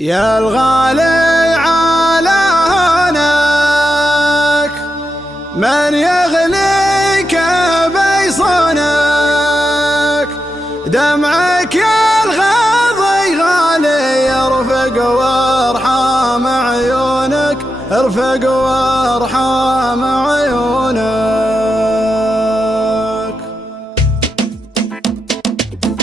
يا الغالي على هونك من يغليك بيصونك، دمعك يا الغاضي غالي يرفق وارحام عيونك، ارفق وارحام عيونك.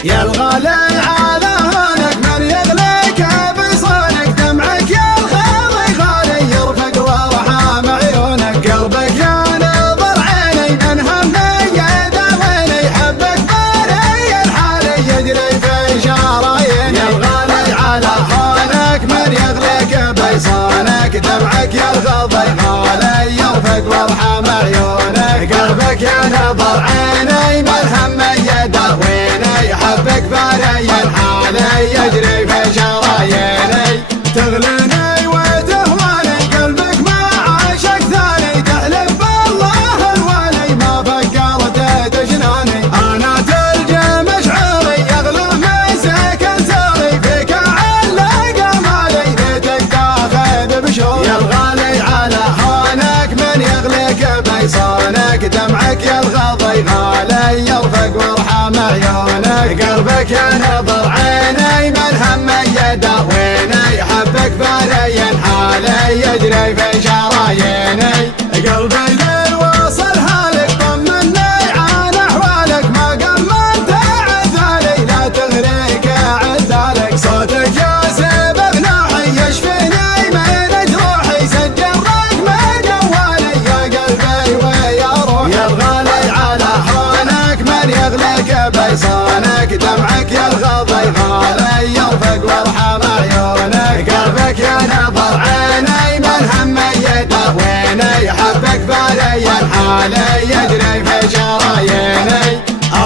يا الغالي على هونك من يغليك بيصونك، دمعك يا الغاضي غالي يرفق وارحام عيونك، قلبك يا نظر عيني من همي يداويني، حبك باري الحالي يجري في شراييني. يا الغالي على هونك من يغليك بيصونك، دمعك يا الغاضي غالي يرفق وارحام عيونك، قلبك يا نظر عيني من همي يداويني، حبك باري الحالي يجري في شراييني. تغليني وتهواني قلبك ما عاشق ثاني، تحلف بالله الوالي ما فكرت تجناني، انا تلجى مشعري يغلى من سكن سري، فيك علق امالي ليتك تاخذ بشوري. يا الغالي على هونك من يغليك بيصونك، دمعك يا الغاضي غالي يرفق وارحام عيونك، قلبك يا نظر عيني من همي يداويني، حبك باري حالي يجري في شراييني. قلبي ليل وصل هالك طمني عن احوالك، ما قمنت عذالي لا تغريك عذالك، صوتك يا سبب نوحي يشفيني من جروحي، سجل رقم جوالي يا قلبي ويا روحي. يا الغالي على هونك من يغليك بيصونك، دمعك يا الغاضي غالي يرفق وارحام عيونك، قلبك يا نظر عيني من همي يداويني، حبك باري الحالي يجري في شراييني.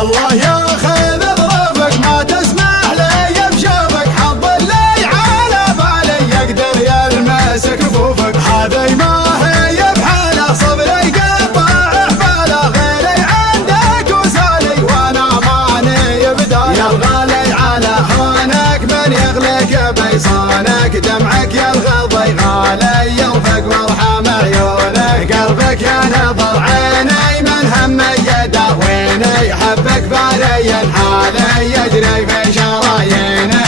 الله ياخذ ظروفك ما تسمح لي بشوفك، حظ اللي على بالي يقدر يلمس كفوفك، هذي ما هي بحاله صبري قطع حباله، غيري عندك وسالي وانا ماني بداله. يا الغالي على هونك من يغليك بيصونك، دمعك يا الغاضي غالي يرفق وارحام عيونك، قلبك يا نظر عيني من همي يداويني، حبك باري الحالي يجري في شراييني.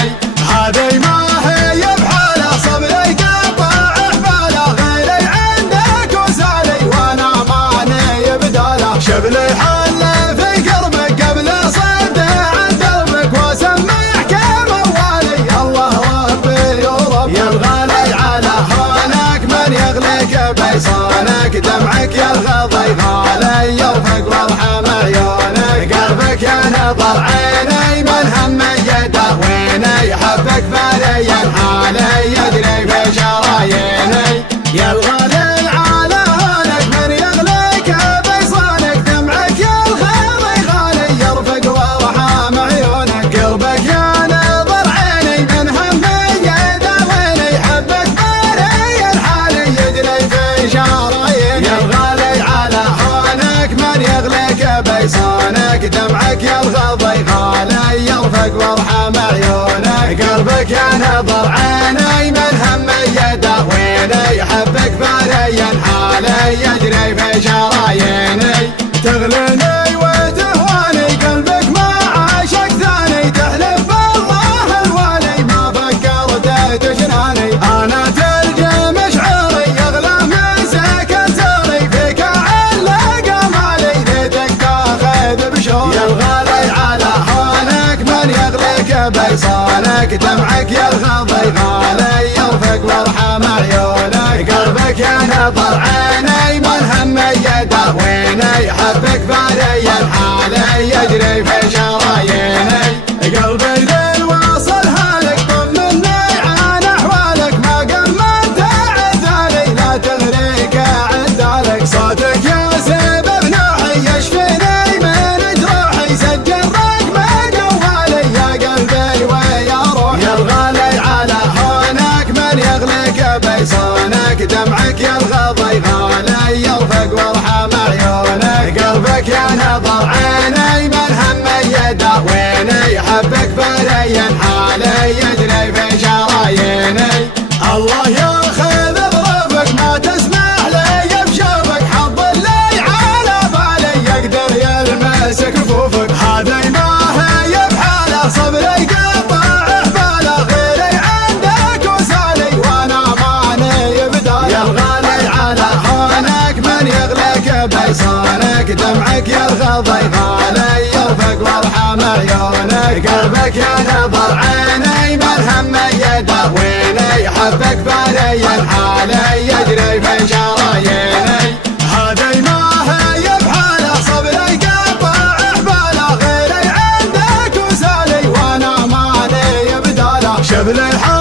هذي ما هي بحاله صبري قطع حباله، غيري عندك وسالي وانا ماني بداله، شبلي حل في قربك قبل صد عن دربك، واسمعك موالي الله ربي ورب. يا الغالي على هونك من يغليك بيصونك، دمعك يا الغاضي غالي يرفق وارحام عيونك، قلبك يا نظر عيني من همي يداويني، حبك باري الحالي يجري في شراييني. يا الغالي على هونك من يغليك بيصونك، دمعك يا الغاضي غالي يرفق وارحام عيونك، قلبك يا نظر عيني من همي يداويني، حبك باري الحالي يجري في شراييني. يا الغالي على هونك من يغليك بيصونك، دمعك يا الغاضي غالي يرفق وارحام عيونك، قلبك يا نظر عيني من همي يداويني، حبك باري الحالي يجري في شراييني. تغليني وتهواني قلبك ما عاشق ثاني، تحلف بالله الوالي ما فكرت تجناني، انا تلجى مشعري يغلى من سكن سري، فيك علق امالي ليتك تاخذ بشوري. يا الغالي على هونك من يغليك بيصونك، دمعك يا الغاضي غالي يرفق وارحام عيونك، قلبك يا نظر عيني من همي يداويني، حبك باري الحالي يجري في شراييني. قلبي ليل وصل هالك طمني عن احوالك، ما قمنت عذالي لا تغريك عذالك، صوتك يا سبب نوحي يشفيني من جروحي، سجل رقم جوالي يا قلبي ويا روحي. يا الغالي على هونك من يغليك بيصونك، دمعك يا الغاضي غالي يرفق وارحام عيونك، قلبك يا نظر عيني من همي يداويني، حبك باري حالي يجري في شراييني. قلبي غالي يرفق وارحم عيونك قلبك يا نظر عيني مرهم يداويني حبك بالي حالي يجري في شراييني هذي ما هي بحاله صبري قطع حباله غيري عندك وسالي وانا مالي بداله شبل الحال